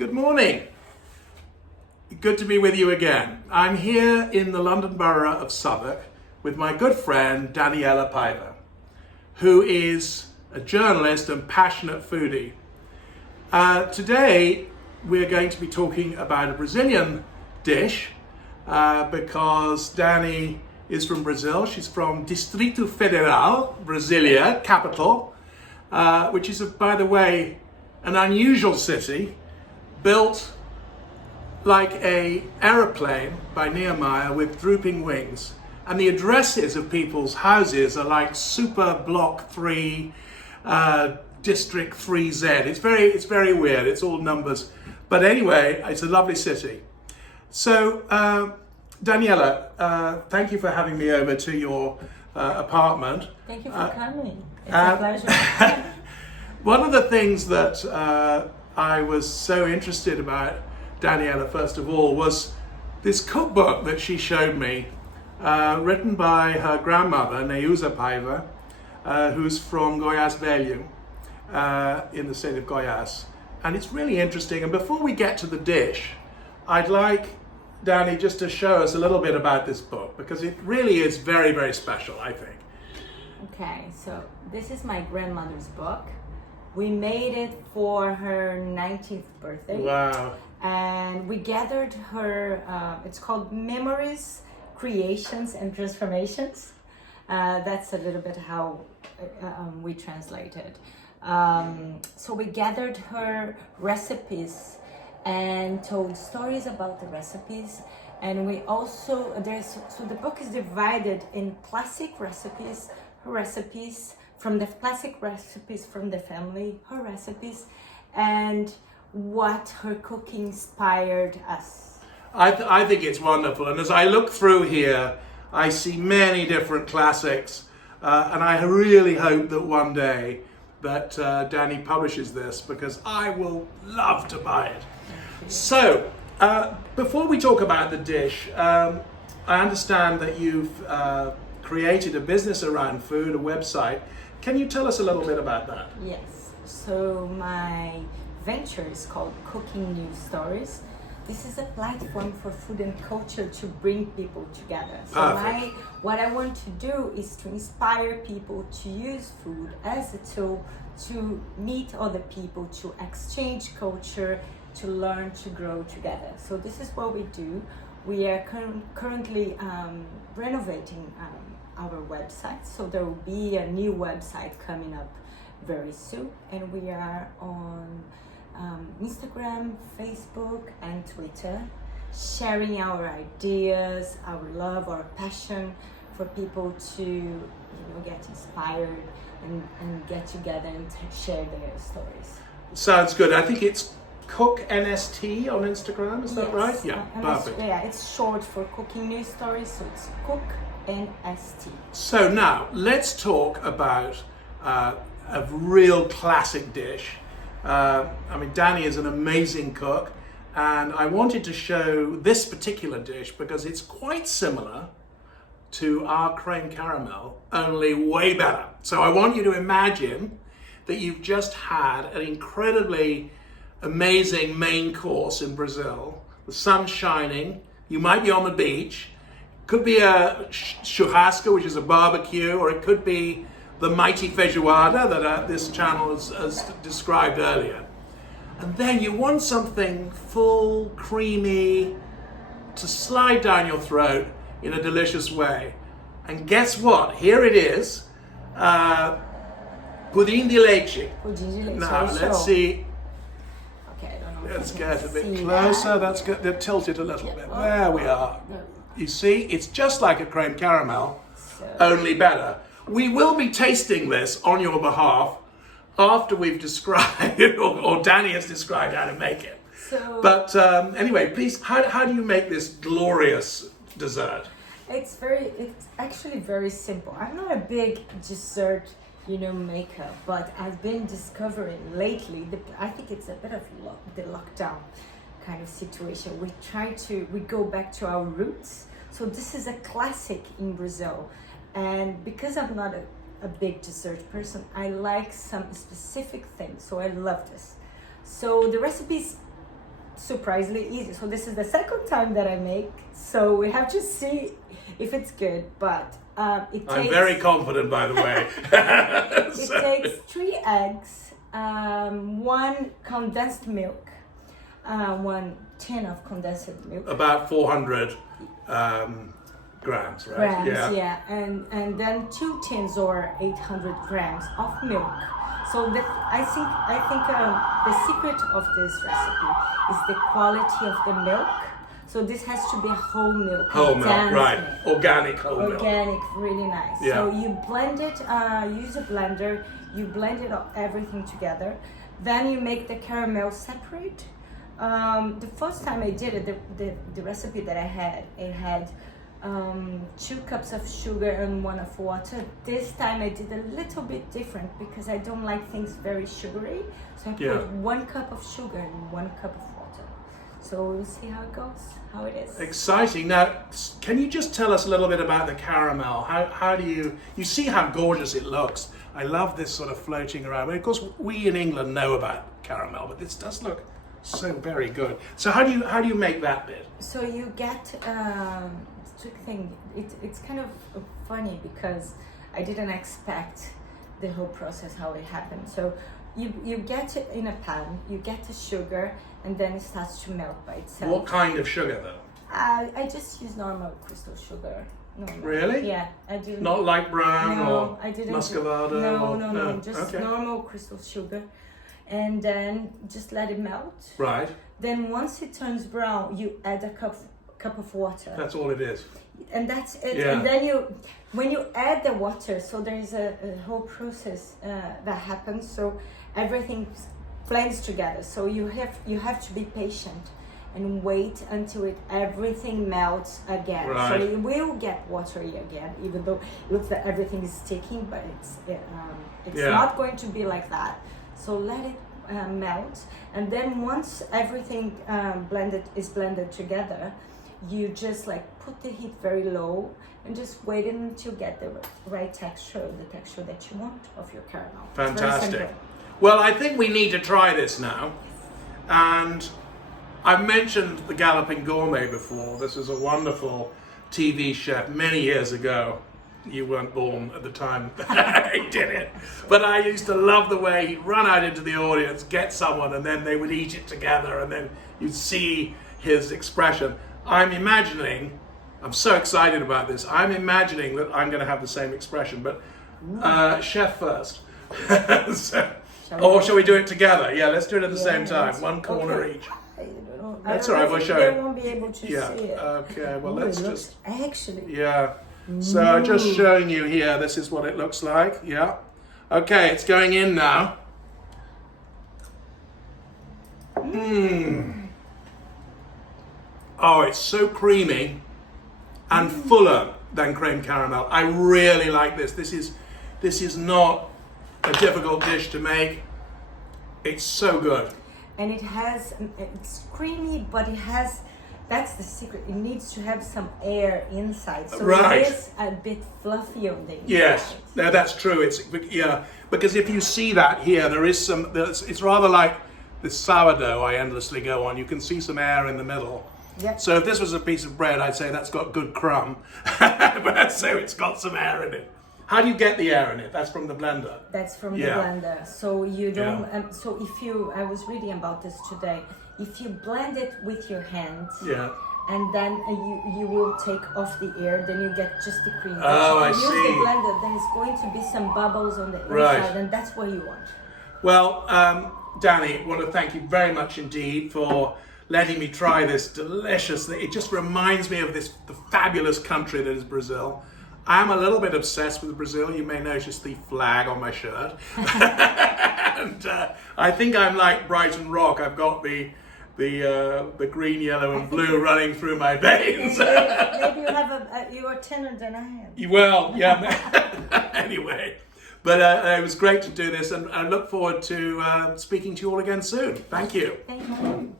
Good morning. Good to be with you again. I'm here in the London Borough of Southwark with my good friend Daniela Paiva, who is a journalist and passionate foodie. Today we're going to be talking about a Brazilian dish because Dani is from Brazil. She's from Distrito Federal, Brasilia, capital, which is, by the way, an unusual city built like an aeroplane by Nehemiah with drooping wings. And the addresses of people's houses are like Super Block 3, District 3Z. It's very weird. It's all numbers. But anyway, it's a lovely city. So, Daniela, thank you for having me over to your apartment. Thank you for coming. It's a pleasure. One of the things that I was so interested about Daniela, first of all, was this cookbook that she showed me, written by her grandmother, Daniela Paiva, who's from Goiás Velho, in the state of Goiás. And it's really interesting. And before we get to the dish, I'd like Dani just to show us a little bit about this book, because it really is very, very special, I think. Okay, so this is my grandmother's book. We made it for her 19th birthday. Wow. And we gathered her, it's called Memories, Creations and Transformations. That's a little bit how we translated. So we gathered her recipes and told stories about the recipes. And we also, so the book is divided in classic recipes, her recipes, from the classic recipes from the family, her recipes, and what her cooking inspired us. I think it's wonderful, and as I look through here, I see many different classics, and I really hope that one day that Dani publishes this, because I will love to buy it. So, before we talk about the dish, I understand that you've created a business around food, a website. Can you tell us a little bit about that? Yes, so my venture is called Cooking News Stories. This is a platform for food and culture to bring people together. So what I want to do is to inspire people to use food as a tool to meet other people, to exchange culture, to learn, to grow together. So this is what we do. We are currently renovating our website, so there will be a new website coming up very soon, and we are on Instagram, Facebook, and Twitter, sharing our ideas, our love, our passion for people to get inspired and get together and share their stories. Sounds good. I think it's Cook NST on Instagram, is that right? Yeah, perfect. Yeah, it's short for Cooking News Stories, so it's Cook NST. So now, let's talk about a real classic dish. I mean, Dani is an amazing cook, and I wanted to show this particular dish because it's quite similar to our Crème Caramel, only way better. So I want you to imagine that you've just had an incredibly amazing main course in Brazil. The sun's shining, you might be on the beach, could be a churrasco, which is a barbecue, or it could be the mighty feijoada that this channel has described earlier. And then you want something full, creamy, to slide down your throat in a delicious way. And guess what? Here it is, Pudim de Leite. Pudim de Leite. Now, let's see. Okay, I don't know. Let's get a bit closer. That's good. They're tilted a little bit. There we are. You see, it's just like a Crème Caramel, only better. We will be tasting this on your behalf after we've described, or Dani has described how to make it. But anyway, please, how do you make this glorious dessert? It's actually very simple. I'm not a big dessert, maker, but I've been discovering lately, I think it's a bit of the lockdown kind of situation. We go back to our roots. So this is a classic in Brazil. And because I'm not a big dessert person, I like some specific things. So I love this. So the recipe is surprisingly easy. So this is the second time that I make, so we have to see if it's good, but it takes... I'm very confident, by the way. It takes 3 eggs, 1 condensed milk, 1 tin of condensed milk. About 400 grams, right? Grams, yeah. And then 2 tins or 800 grams of milk. So I think the secret of this recipe is the quality of the milk. So this has to be whole milk. Whole milk, right. Milk. Organic whole milk. Organic, really nice. Yeah. So you blend it, use a blender, you blend it everything together. Then you make the caramel separate. The first time I did it, the recipe that I had 2 cups of sugar and 1 of water. This time I did a little bit different because I don't like things very sugary. So I put 1 cup of sugar and 1 cup of water. So we'll see how it goes, how it is. Exciting. Now, can you just tell us a little bit about the caramel? How do you see how gorgeous it looks? I love this sort of floating around. Of course, we in England know about caramel, but this does look so very good. So how do you make that bit? So you get trick thing. It's kind of funny because I didn't expect the whole process how it happened. So you get it in a pan, you get the sugar, and then it starts to melt by itself. What kind of sugar though? I just use normal crystal sugar. Normal. Really? Yeah, I do. Not like brown or I didn't muscovado? No, just normal crystal sugar. And then just let it melt. Right. Then once it turns brown, you add a cup of water. That's all it is. And that's it. Yeah. And then when you add the water, so there is a whole process that happens. So everything blends together. So you have to be patient and wait until everything melts again. Right. So it will get watery again, even though it looks like everything is sticking, but it's not going to be like that. So let it melt, and then once everything is blended together, you just like put the heat very low and just wait until you get the right texture, the texture that you want of your caramel. Fantastic. Well, I think we need to try this now. And I've mentioned the Galloping Gourmet before. This is a wonderful TV chef many years ago. You weren't born at the time he did it. But I used to love the way he'd run out into the audience, get someone, and then they would eat it together, and then you'd see his expression. I'm so excited about this, I'm imagining that I'm going to have the same expression, but chef first. Shall we do it together? Yeah, let's do it at the same time. One corner each. That's all right, we'll show it. They won't be able to see it. Okay, well, let's just... Actually... Yeah. So just showing you here, this is what it looks like. Yeah. Okay, it's going in now. Oh, it's so creamy and fuller than crème caramel. I really like this. This is not a difficult dish to make. It's so good. And it's creamy, but it has... That's the secret. It needs to have some air inside, so it is a bit fluffy on the inside. Yes, no, that's true. Because if you see that here, there is some. It's rather like this sourdough I endlessly go on. You can see some air in the middle. Yep. So if this was a piece of bread, I'd say that's got good crumb, so it's got some air in it. How do you get the air in it? That's from the blender. That's from the blender. So you don't. So I was reading about this today. If you blend it with your hands, and then you will take off the air, then you get just the cream. Oh, if you I see. use the blender, there's going to be some bubbles on the inside, and that's what you want. Well, Danny, I want to thank you very much indeed for letting me try this delicious thing. It just reminds me of the fabulous country that is Brazil. I'm a little bit obsessed with Brazil. You may notice the flag on my shirt. And I think I'm like Brighton Rock. I've got the green, yellow, and blue running through my veins. Maybe you are thinner than I am. Well, yeah. Anyway, but it was great to do this, and I look forward to speaking to you all again soon. Thank you. Thank you.